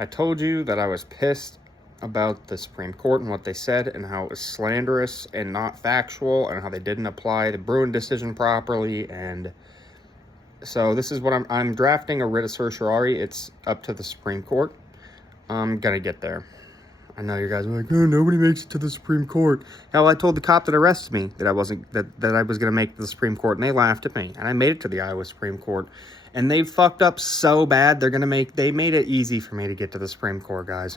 I told you that I was pissed about the Supreme Court and what they said and how it was slanderous and not factual and how they didn't apply the Bruin decision properly. And so this is what I'm drafting a writ of certiorari. It's up to the Supreme Court. I'm gonna get there. I know you guys are like, oh, nobody makes it to the Supreme Court. Hell, I told the cop that arrested me that I was gonna make it to the Supreme Court, and they laughed at me. And I made it to the Iowa Supreme Court, and they fucked up so bad. They made it easy for me to get to the Supreme Court, guys.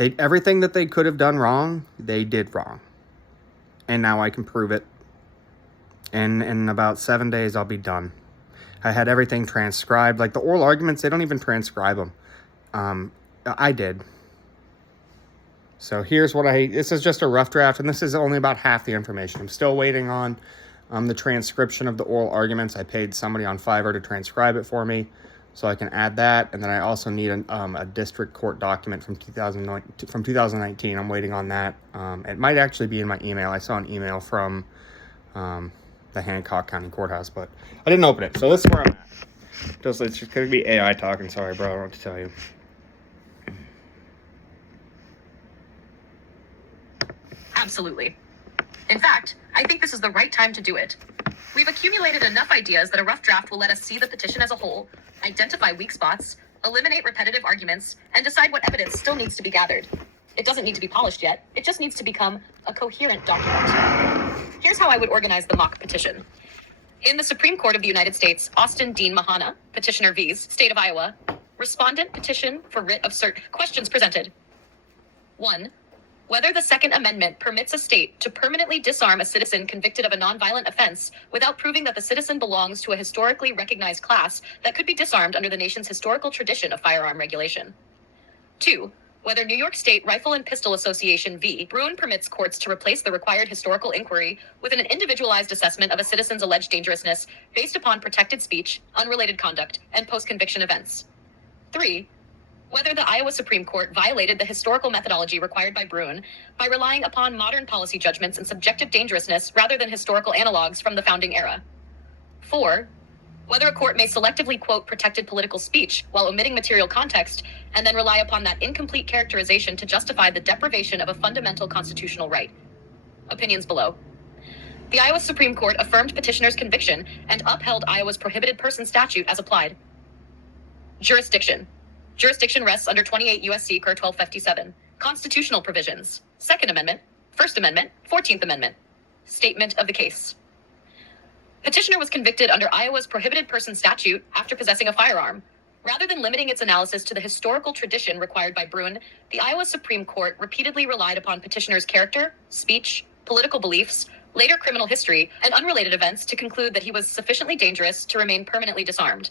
Everything that they could have done wrong, they did wrong, and now I can prove it. And in about 7 days, I'll be done. I had everything transcribed. Like the oral arguments, they don't even transcribe them. I did. So here's this is just a rough draft, and this is only about half the information. I'm still waiting on the transcription of the oral arguments. I paid somebody on Fiverr to transcribe it for me, so I can add that. And then I also need a district court document from 2019. I'm waiting on that. It might actually be in my email. I saw an email from the Hancock County Courthouse, but I didn't open it. So this is where I'm at. It's just going to be AI talking. Sorry, bro. I don't know what to tell you. Absolutely. In fact, I think this is the right time to do it. We've accumulated enough ideas that a rough draft will let us see the petition as a whole, identify weak spots, eliminate repetitive arguments, and decide what evidence still needs to be gathered. It doesn't need to be polished yet. It just needs to become a coherent document. Here's how I would organize the mock petition. In the Supreme Court of the United States, Austin Dean Mahana, petitioner vs. State of Iowa, respondent petition for writ of cert. Questions presented. 1. Whether the Second Amendment permits a state to permanently disarm a citizen convicted of a nonviolent offense without proving that the citizen belongs to a historically recognized class that could be disarmed under the nation's historical tradition of firearm regulation. 2. Whether New York State Rifle and Pistol Association v. Bruin permits courts to replace the required historical inquiry with an individualized assessment of a citizen's alleged dangerousness based upon protected speech, unrelated conduct, and post-conviction events. 3. Whether the Iowa Supreme Court violated the historical methodology required by Bruin by relying upon modern policy judgments and subjective dangerousness rather than historical analogs from the founding era. 4. Whether a court may selectively quote protected political speech while omitting material context and then rely upon that incomplete characterization to justify the deprivation of a fundamental constitutional right. Opinions below. The Iowa Supreme Court affirmed petitioner's conviction and upheld Iowa's prohibited person statute as applied. Jurisdiction. Jurisdiction rests under 28 U.S.C. Cur 1257. Constitutional provisions. Second Amendment, First Amendment, 14th Amendment. Statement of the case. Petitioner was convicted under Iowa's prohibited person statute after possessing a firearm. Rather than limiting its analysis to the historical tradition required by Bruin, the Iowa Supreme Court repeatedly relied upon petitioner's character, speech, political beliefs, later criminal history, and unrelated events to conclude that he was sufficiently dangerous to remain permanently disarmed.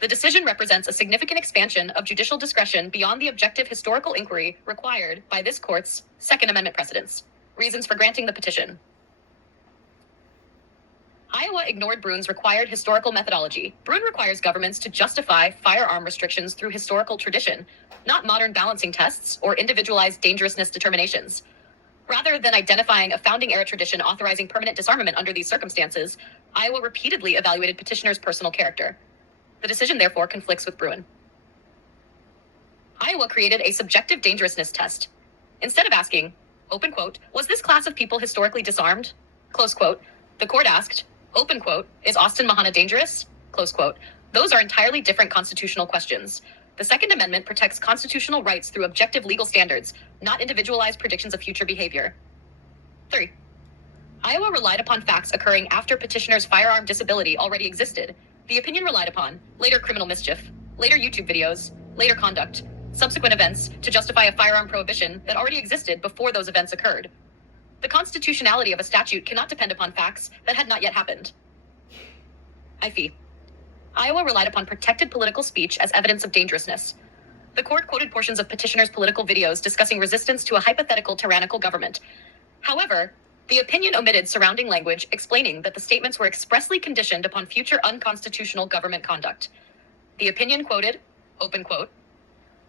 The decision represents a significant expansion of judicial discretion beyond the objective historical inquiry required by this court's Second Amendment precedents. Reasons for granting the petition. Iowa ignored Bruin's required historical methodology. Bruin requires governments to justify firearm restrictions through historical tradition, not modern balancing tests or individualized dangerousness determinations. Rather than identifying a founding-era tradition authorizing permanent disarmament under these circumstances, Iowa repeatedly evaluated petitioner's personal character. The decision, therefore, conflicts with Bruin. Iowa created a subjective dangerousness test. Instead of asking, open quote, was this class of people historically disarmed? Close quote. The court asked, open quote, is Austin Mahana dangerous? Close quote. Those are entirely different constitutional questions. The Second Amendment protects constitutional rights through objective legal standards, not individualized predictions of future behavior. 3. Iowa relied upon facts occurring after petitioner's firearm disability already existed. The opinion relied upon later criminal mischief, later YouTube videos, later conduct, subsequent events to justify a firearm prohibition that already existed before those events occurred. The constitutionality of a statute cannot depend upon facts that had not yet happened. IFE. Iowa relied upon protected political speech as evidence of dangerousness. The court quoted portions of petitioner's political videos discussing resistance to a hypothetical tyrannical government. However, the opinion omitted surrounding language explaining that the statements were expressly conditioned upon future unconstitutional government conduct. The opinion quoted, open quote,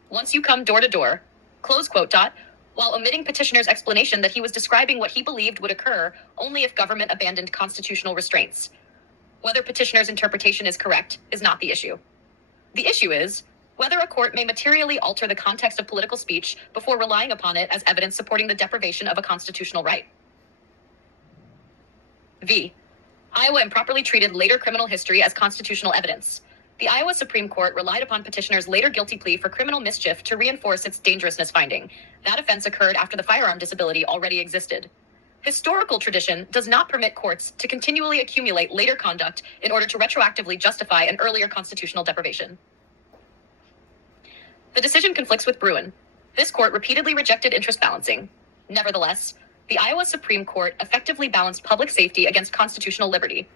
once you come door to door, close quote dot, while omitting petitioner's explanation that he was describing what he believed would occur only if government abandoned constitutional restraints. Whether petitioner's interpretation is correct is not the issue. The issue is, Whether a court may materially alter the context of political speech before relying upon it as evidence supporting the deprivation of a constitutional right. V. Iowa improperly treated later criminal history as constitutional evidence. The Iowa Supreme Court relied upon petitioner's later guilty plea for criminal mischief to reinforce its dangerousness finding. That offense occurred after the firearm disability already existed. Historical tradition does not permit courts to continually accumulate later conduct in order to retroactively justify an earlier constitutional deprivation. The decision conflicts with Bruin. This court repeatedly rejected interest balancing. Nevertheless, the Iowa Supreme Court effectively balanced public safety against constitutional liberty.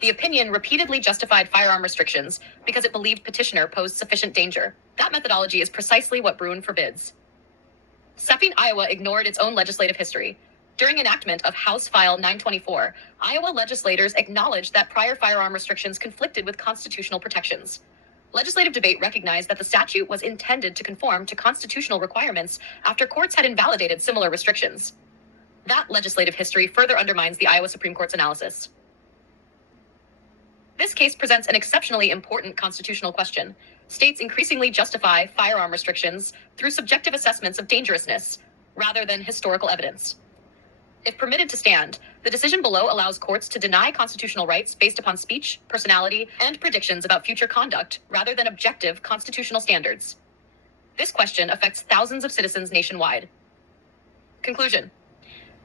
The opinion repeatedly justified firearm restrictions because it believed petitioner posed sufficient danger. That methodology is precisely what Bruin forbids. Second, Iowa ignored its own legislative history. During enactment of House File 924, Iowa legislators acknowledged that prior firearm restrictions conflicted with constitutional protections. Legislative debate recognized that the statute was intended to conform to constitutional requirements after courts had invalidated similar restrictions. That legislative history further undermines the Iowa Supreme Court's analysis. This case presents an exceptionally important constitutional question. States increasingly justify firearm restrictions through subjective assessments of dangerousness rather than historical evidence. If permitted to stand, the decision below allows courts to deny constitutional rights based upon speech, personality, and predictions about future conduct rather than objective constitutional standards. This question affects thousands of citizens nationwide. Conclusion.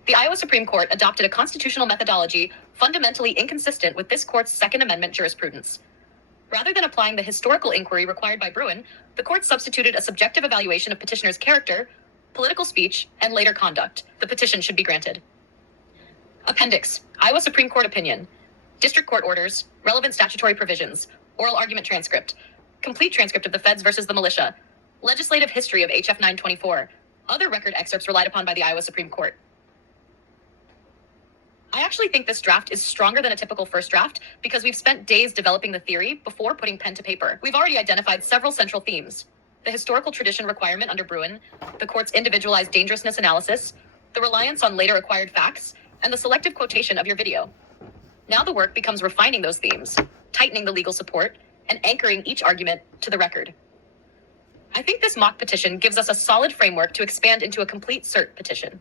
The Iowa Supreme Court adopted a constitutional methodology fundamentally inconsistent with this court's Second Amendment jurisprudence. Rather than applying the historical inquiry required by Bruin, the court substituted a subjective evaluation of petitioner's character, political speech, and later conduct. The petition should be granted. Appendix: Iowa Supreme Court opinion. District Court orders, relevant statutory provisions, oral argument transcript, complete transcript of the Feds versus the militia, legislative history of HF 924, other record excerpts relied upon by the Iowa Supreme Court. I actually think this draft is stronger than a typical first draft because we've spent days developing the theory before putting pen to paper. We've already identified several central themes: the historical tradition requirement under Bruin, the court's individualized dangerousness analysis, the reliance on later acquired facts, and the selective quotation of your video. Now the work becomes refining those themes, tightening the legal support, and anchoring each argument to the record. I think this mock petition gives us a solid framework to expand into a complete cert petition.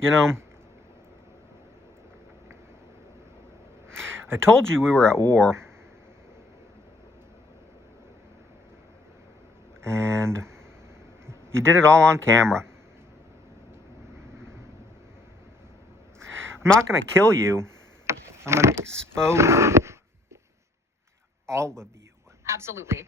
You know, I told you we were at war. And you did it all on camera. I'm not going to kill you. I'm going to expose you. All of you. Absolutely.